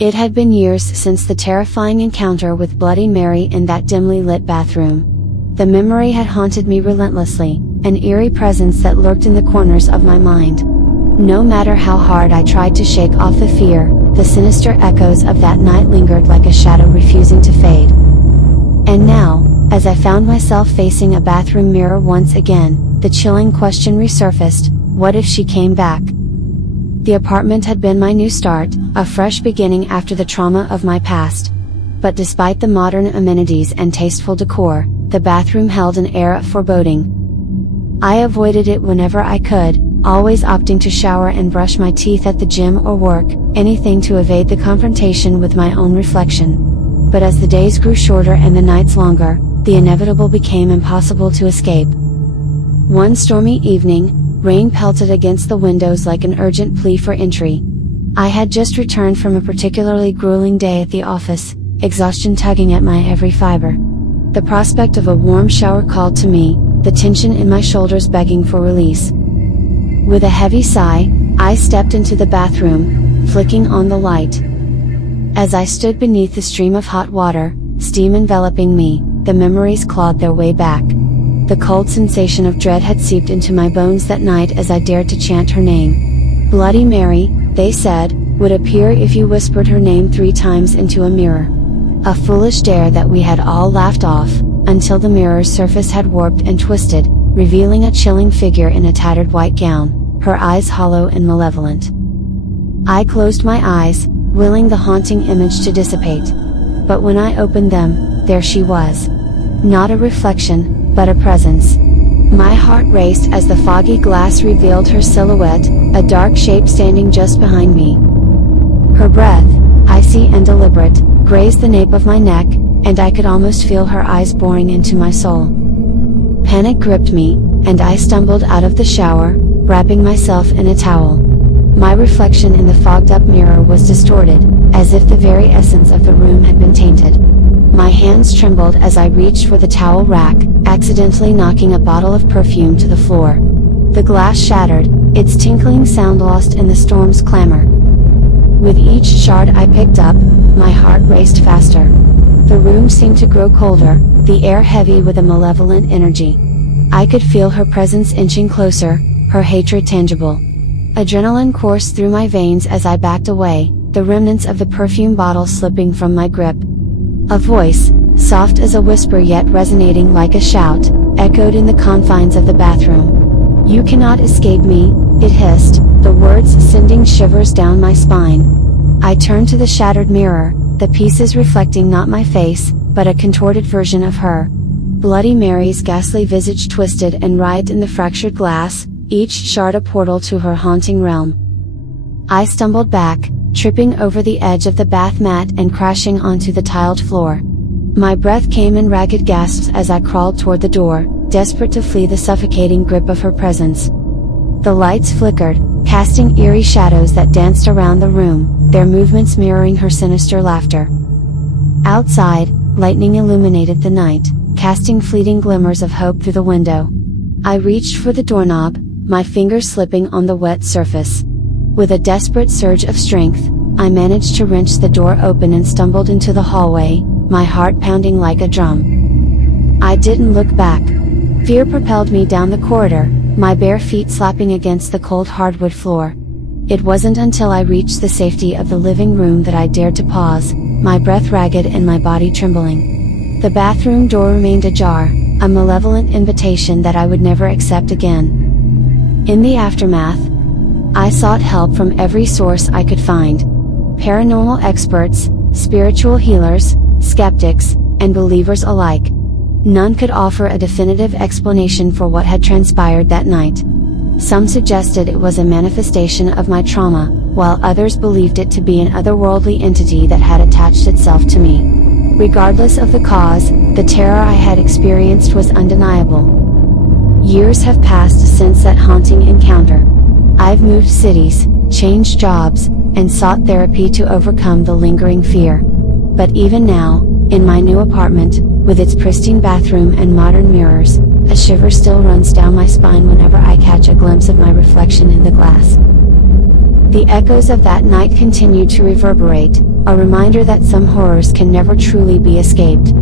It had been years since the terrifying encounter with Bloody Mary in that dimly lit bathroom. The memory had haunted me relentlessly, an eerie presence that lurked in the corners of my mind. No matter how hard I tried to shake off the fear, the sinister echoes of that night lingered like a shadow refusing to fade. And now, as I found myself facing a bathroom mirror once again, the chilling question resurfaced: what if she came back? The apartment had been my new start, a fresh beginning after the trauma of my past. But despite the modern amenities and tasteful decor, the bathroom held an air of foreboding. I avoided it whenever I could, always opting to shower and brush my teeth at the gym or work, anything to evade the confrontation with my own reflection. But as the days grew shorter and the nights longer, the inevitable became impossible to escape. One stormy evening, rain pelted against the windows like an urgent plea for entry. I had just returned from a particularly grueling day at the office, exhaustion tugging at my every fiber. The prospect of a warm shower called to me, the tension in my shoulders begging for release. With a heavy sigh, I stepped into the bathroom, flicking on the light. As I stood beneath the stream of hot water, steam enveloping me, the memories clawed their way back. The cold sensation of dread had seeped into my bones that night as I dared to chant her name. Bloody Mary, they said, would appear if you whispered her name 3 times into a mirror. A foolish dare that we had all laughed off, until the mirror's surface had warped and twisted, revealing a chilling figure in a tattered white gown, her eyes hollow and malevolent. I closed my eyes, willing the haunting image to dissipate. But when I opened them, there she was. Not a reflection, but a presence. My heart raced as the foggy glass revealed her silhouette, a dark shape standing just behind me. Her breath, icy and deliberate, grazed the nape of my neck, and I could almost feel her eyes boring into my soul. Panic gripped me, and I stumbled out of the shower, wrapping myself in a towel. My reflection in the fogged-up mirror was distorted, as if the very essence of the room had been tainted. My hands trembled as I reached for the towel rack, accidentally knocking a bottle of perfume to the floor. The glass shattered, its tinkling sound lost in the storm's clamor. With each shard I picked up, my heart raced faster. The room seemed to grow colder, the air heavy with a malevolent energy. I could feel her presence inching closer, her hatred tangible. Adrenaline coursed through my veins as I backed away, the remnants of the perfume bottle slipping from my grip. A voice, soft as a whisper yet resonating like a shout, echoed in the confines of the bathroom. "You cannot escape me," it hissed, the words sending shivers down my spine. I turned to the shattered mirror, the pieces reflecting not my face, but a contorted version of her. Bloody Mary's ghastly visage twisted and writhed in the fractured glass, each shard a portal to her haunting realm. I stumbled back, tripping over the edge of the bath mat and crashing onto the tiled floor. My breath came in ragged gasps as I crawled toward the door, desperate to flee the suffocating grip of her presence. The lights flickered, casting eerie shadows that danced around the room, their movements mirroring her sinister laughter. Outside, lightning illuminated the night, casting fleeting glimmers of hope through the window. I reached for the doorknob, my fingers slipping on the wet surface. With a desperate surge of strength, I managed to wrench the door open and stumbled into the hallway, my heart pounding like a drum. I didn't look back. Fear propelled me down the corridor, my bare feet slapping against the cold hardwood floor. It wasn't until I reached the safety of the living room that I dared to pause, my breath ragged and my body trembling. The bathroom door remained ajar, a malevolent invitation that I would never accept again. In the aftermath, I sought help from every source I could find. Paranormal experts, spiritual healers, skeptics, and believers alike. None could offer a definitive explanation for what had transpired that night. Some suggested it was a manifestation of my trauma, while others believed it to be an otherworldly entity that had attached itself to me. Regardless of the cause, the terror I had experienced was undeniable. Years have passed since that haunting encounter. I've moved cities, changed jobs, and sought therapy to overcome the lingering fear. But even now, in my new apartment, with its pristine bathroom and modern mirrors, a shiver still runs down my spine whenever I catch a glimpse of my reflection in the glass. The echoes of that night continue to reverberate, a reminder that some horrors can never truly be escaped.